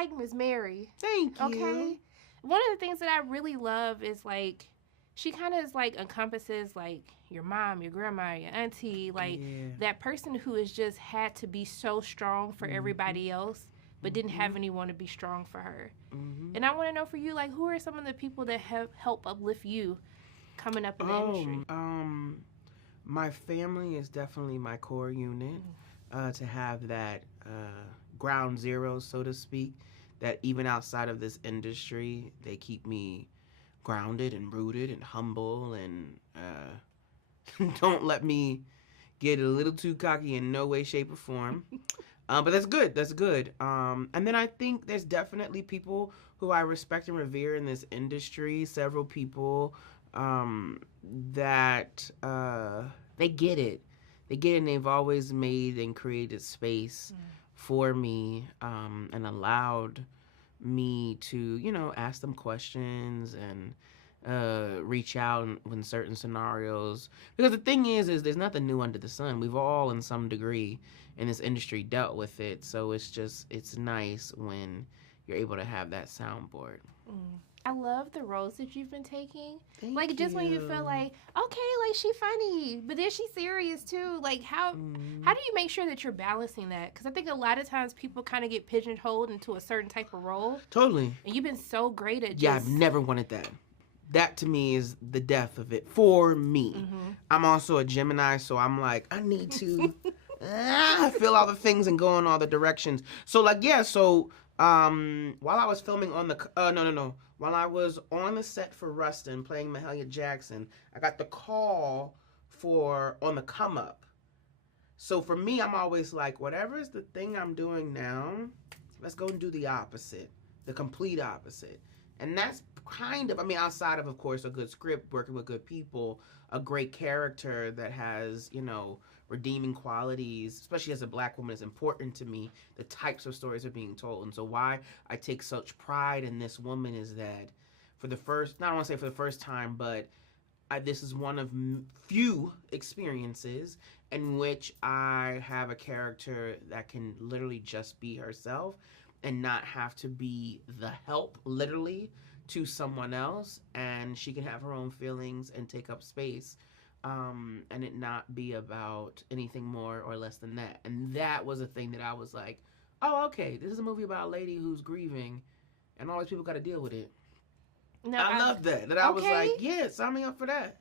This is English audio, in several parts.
like Miss Mary. Thank you. Okay. One of the things that I really love is like she kind of is like encompasses like your mom, your grandma, your auntie, like that person who has just had to be so strong for everybody else, but didn't have anyone to be strong for her. And I want to know for you, like, who are some of the people that have helped uplift you coming up in the industry? My family is definitely my core unit. To have that ground zero, so to speak, that even outside of this industry, they keep me grounded and rooted and humble and don't let me get a little too cocky in no way, shape, or form. But that's good. That's good. And then I think there's definitely people who I respect and revere in this industry. Several people that they get it. They get it, and they've always made and created space for me and allowed me to, ask them questions and reach out in certain scenarios. Because the thing is there's nothing new under the sun. We've all, in some degree, in this industry dealt with it. So it's nice when you're able to have that soundboard. I love the roles that you've been taking. Thank just you. when you feel like, okay, like she funny, but then she's serious too. Like how do you make sure that you're balancing that? Because I think a lot of times people kind of get pigeonholed into a certain type of role. Totally. And you've been so great at I've never wanted that. That to me is the death of it for me. I'm also a Gemini, so I'm like, I need to feel all the things and go in all the directions. So while I was filming on the while I was on the set for Rustin playing Mahalia Jackson, I got the call on the come up. So for me, I'm always like, whatever is the thing I'm doing now, let's go and do the opposite, the complete opposite. And that's kind of, outside of course, a good script, working with good people, a great character that has, redeeming qualities, especially as a Black woman, is important to me. The types of stories are being told. And so why I take such pride in this woman is that not want to say for the first time, but this is one of few experiences in which I have a character that can literally just be herself and not have to be the help, literally, to someone else. And she can have her own feelings and take up space. And it not be about anything more or less than that. And that was a thing that I was like, oh, okay, this is a movie about a lady who's grieving, and all these people got to deal with it. No, I love that. That I was like, yeah, sign me up for that.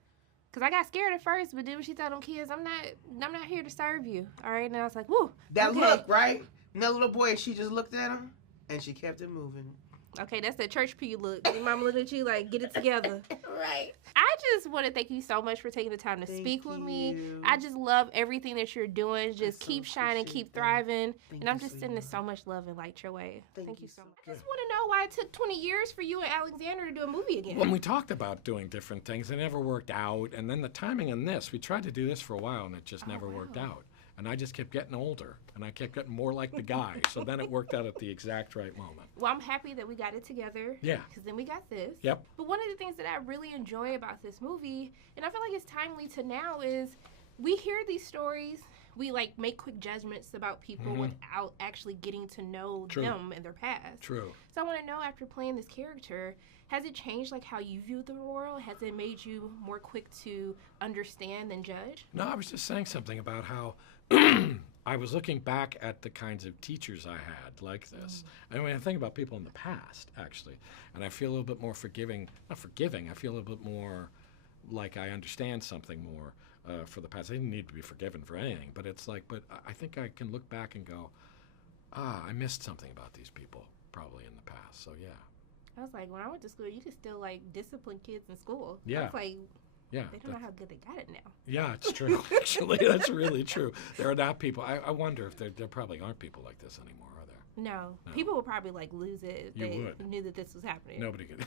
Because I got scared at first, but then when she told them kids, I'm not here to serve you. All right, and I was like, woo. That look, right? And that little boy, she just looked at him, and she kept it moving. Okay, that's that church P look. Your mama looked at you like, get it together. Right. I just want to thank you so much for taking the time to speak with me. I just love everything that you're doing. Just keep shining, keep thriving. And I'm just sending so much love and light your way. Thank you so much. I just want to know why it took 20 years for you and Alexander to do a movie again. When we talked about doing different things, it never worked out. And then the timing in this, we tried to do this for a while, and it just never worked out. And I just kept getting older, and I kept getting more like the guy. So then it worked out at the exact right moment. Well, I'm happy that we got it together. Yeah. Because then we got this. Yep. But one of the things that I really enjoy about this movie, and I feel like it's timely to now, is we hear these stories, we make quick judgments about people without actually getting to know them and their past. True. So I want to know, after playing this character, has it changed how you view the world? Has it made you more quick to understand than judge? No, I was just saying something about how I was looking back at the kinds of teachers I had like this. I think about people in the past, actually, and I feel a little bit more forgiving. Not forgiving, I feel a little bit more like I understand something more for the past. I didn't need to be forgiven for anything, but but I think I can look back and go, I missed something about these people probably in the past, so yeah. I was like, when I went to school, you could still discipline kids in school. Yeah. I was like, yeah, they don't know how good they got it now. Yeah, it's true. Actually, that's really true. There are not people. I wonder if there probably aren't people like this anymore, are there? No. People would probably lose it if they knew that this was happening. Nobody could.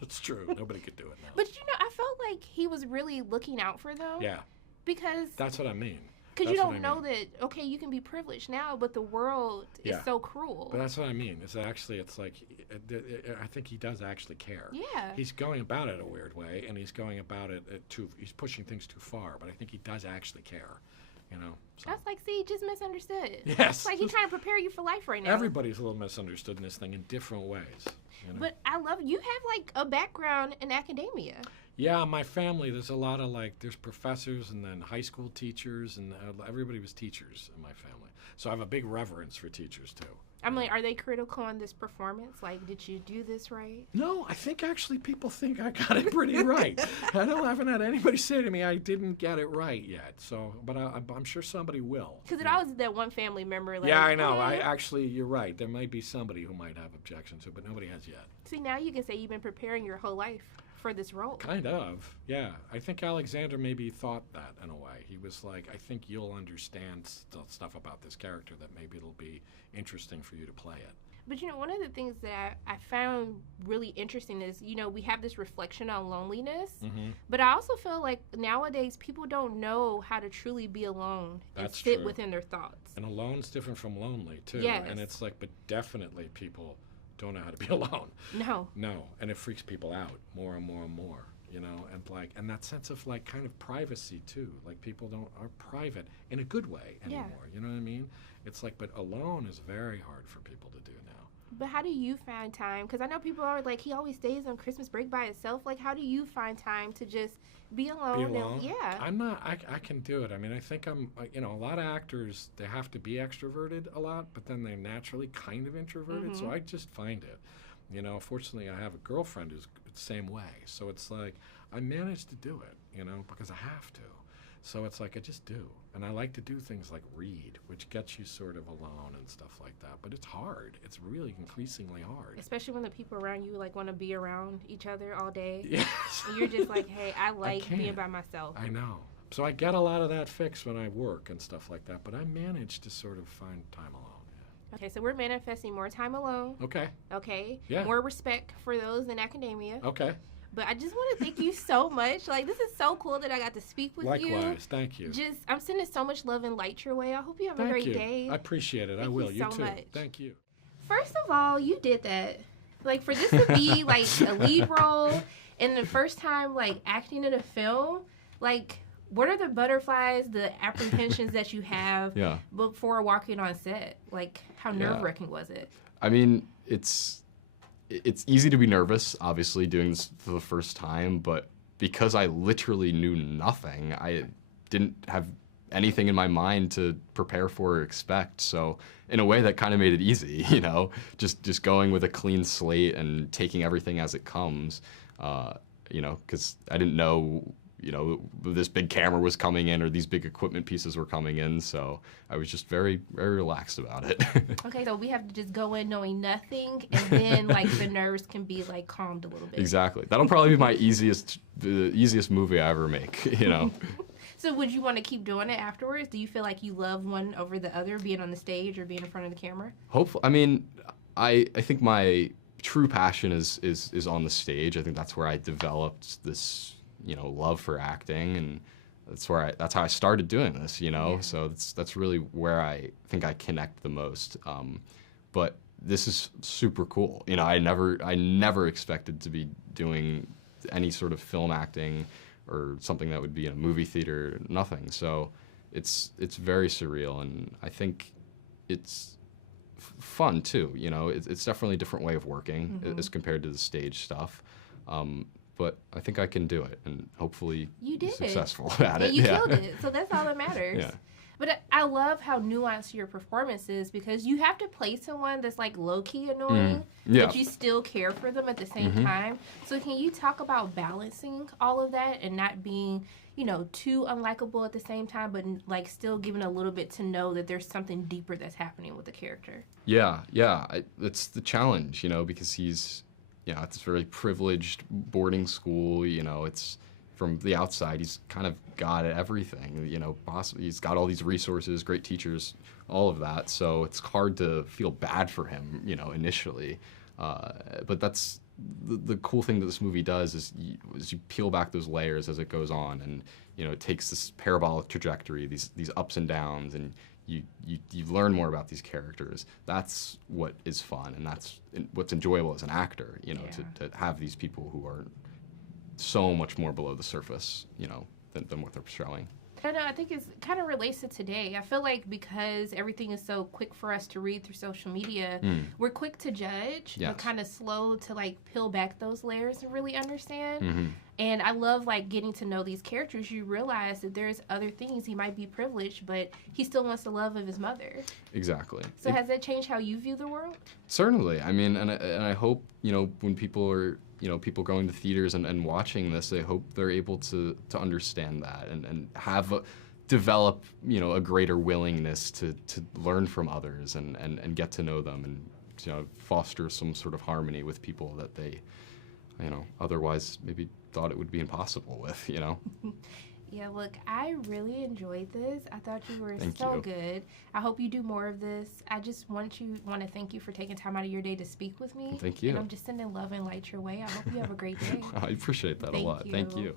It's true. Nobody could do it now. But I felt like he was really looking out for them. Yeah. Because that's what I mean. Because you don't know that, okay, you can be privileged now, but the world is so cruel. But that's what I mean. I think he does actually care. Yeah. He's going about it a weird way, and he's going about it he's pushing things too far, but I think he does actually care. you know. So. That's like, see, just misunderstood. Yes. It's like he's trying to prepare you for life right now. Everybody's a little misunderstood in this thing in different ways. You know? But I love you have like a background in academia. Yeah, my family, there's a lot of there's professors and then high school teachers, and everybody was teachers in my family. So I have a big reverence for teachers, too. I'm like, are they critical on this performance? Like, did you do this right? No, I think actually people think I got it pretty right. haven't had anybody say to me I didn't get it right yet. So, but I'm sure somebody will. Because it always is that one family member. Like, yeah, I know. You're right. There might be somebody who might have objections to it, but nobody has yet. See, now you can say you've been preparing your whole life for this role. Kind of, yeah. I think Alexander maybe thought that in a way. He was like, I think you'll understand stuff about this character that maybe it'll be interesting for you to play it. But, you know, one of the things that I found really interesting is, you know, we have this reflection on loneliness, but I also feel like nowadays people don't know how to truly be alone and sit within their thoughts. And alone's different from lonely, too. Yes. And it's like, but definitely people don't know how to be alone. No. And it freaks people out more and more and more, you know, and that sense of like kind of privacy too. Like people are private in a good way anymore. Yeah. You know what I mean? It's like, but alone is very hard for people to do now. But how do you find time? Because I know people are like, he always stays on Christmas break by himself. Like, how do you find time to just be alone? Be alone? Yeah. I'm not, I can do it. I mean, I think you know, a lot of actors, they have to be extroverted a lot, but then they're naturally kind of introverted. So I just find it. You know, fortunately, I have a girlfriend who's the same way. So it's like, I manage to do it, you know, because I have to. So it's like I just do. And I like to do things like read, which gets you sort of alone and stuff like that. But it's hard. It's really increasingly hard. Especially when the people around you like want to be around each other all day. Yes. And you're just like, hey, I like being by myself. I know. So I get a lot of that fixed when I work and stuff like that. But I manage to sort of find time alone. Yeah. Okay, so we're manifesting more time alone. Okay. Yeah. More respect for those in academia. Okay. But I just want to thank you so much. Like, this is so cool that I got to speak with you. Likewise. Thank you. I'm sending so much love and light your way. I hope you have a great day. I appreciate it. Thank I will. You so too. Much. Thank you. First of all, you did that. Like, for this to be, like, a lead role and the first time, like, acting in a film, like, what are the butterflies, the apprehensions that you have before walking on set? Like, how nerve-wracking was it? I mean, it's easy to be nervous, obviously, doing this for the first time, but because I literally knew nothing, I didn't have anything in my mind to prepare for or expect. So in a way that kind of made it easy, you know, just going with a clean slate and taking everything as it comes, you know, because I didn't know, you know, this big camera was coming in or these big equipment pieces were coming in. So I was just very, very relaxed about it. Okay, so we have to just go in knowing nothing, and then like the nerves can be like calmed a little bit. Exactly. That'll probably be the easiest movie I ever make, you know. So would you want to keep doing it afterwards? Do you feel like you love one over the other, being on the stage or being in front of the camera? Hopefully. I mean, I think my true passion is on the stage. I think that's where I developed this, you know, love for acting, and that's how I started doing this, you know. Yeah. So that's really where I think I connect the most. But this is super cool. You know, I never expected to be doing any sort of film acting or something that would be in a movie theater. Nothing. So it's very surreal, and I think it's fun too. You know, it's definitely a different way of working as compared to the stage stuff. But I think I can do it, and hopefully be successful at it. You killed it, so that's all that matters. Yeah. But I love how nuanced your performance is, because you have to play someone that's like low-key annoying, but you still care for them at the same time. So can you talk about balancing all of that and not being, you know, too unlikable at the same time, but like still giving a little bit to know that there's something deeper that's happening with the character? Yeah. That's the challenge, you know, because he's... You know, it's a very privileged boarding school. You know, it's from the outside, he's kind of got everything. You know, he's got all these resources, great teachers, all of that. So it's hard to feel bad for him, you know, initially. But that's the cool thing that this movie does is you peel back those layers as it goes on, and you know, it takes this parabolic trajectory, these ups and downs, and you learn more about these characters. That's what is fun, and that's what's enjoyable as an actor, you know, to have these people who are so much more below the surface, you know, than what they're showing. I know, I think it's kind of relates to today. I feel like because everything is so quick for us to read through social media, we're quick to judge, but kind of slow to like peel back those layers and really understand. And I love like getting to know these characters. You realize that there's other things. He might be privileged, but he still wants the love of his mother. Exactly. So has that changed how you view the world? Certainly. I mean, and I hope, you know, when people are, you know, people going to theaters and watching this, I hope they're able to understand that and have develop, you know, a greater willingness to learn from others and get to know them and, you know, foster some sort of harmony with people that they, you know, otherwise maybe thought it would be impossible with, you know. Yeah, look, I really enjoyed this. I thought you were Thank so you. good. I hope you do more of this. I just want to thank you for taking time out of your day to speak with me. Thank you. And I'm just sending love and light your way. I hope you have a great day. I appreciate that a lot. Thank you.